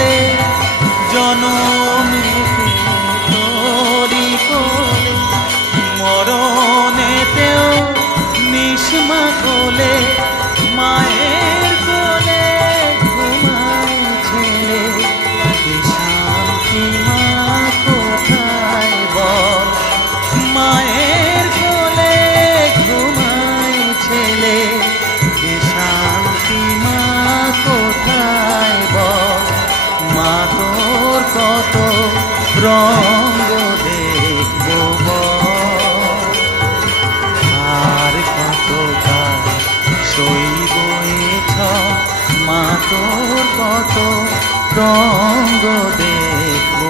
কোলে জনমেতে তোরি কোলে মরণেতেও নিশমা কোলে মায়ের কোলে ঘুমায় ছেলে এ শান্তি মা কোথায় বল মায়ের কোলে ঘুমায় ছেলে এ শান্তি মা কোথায় বল মা তোর কত রঙ্গ দেখবো বল আর কত কাল সইব এ ছল মা তোর কত রঙ্গ দেখবো।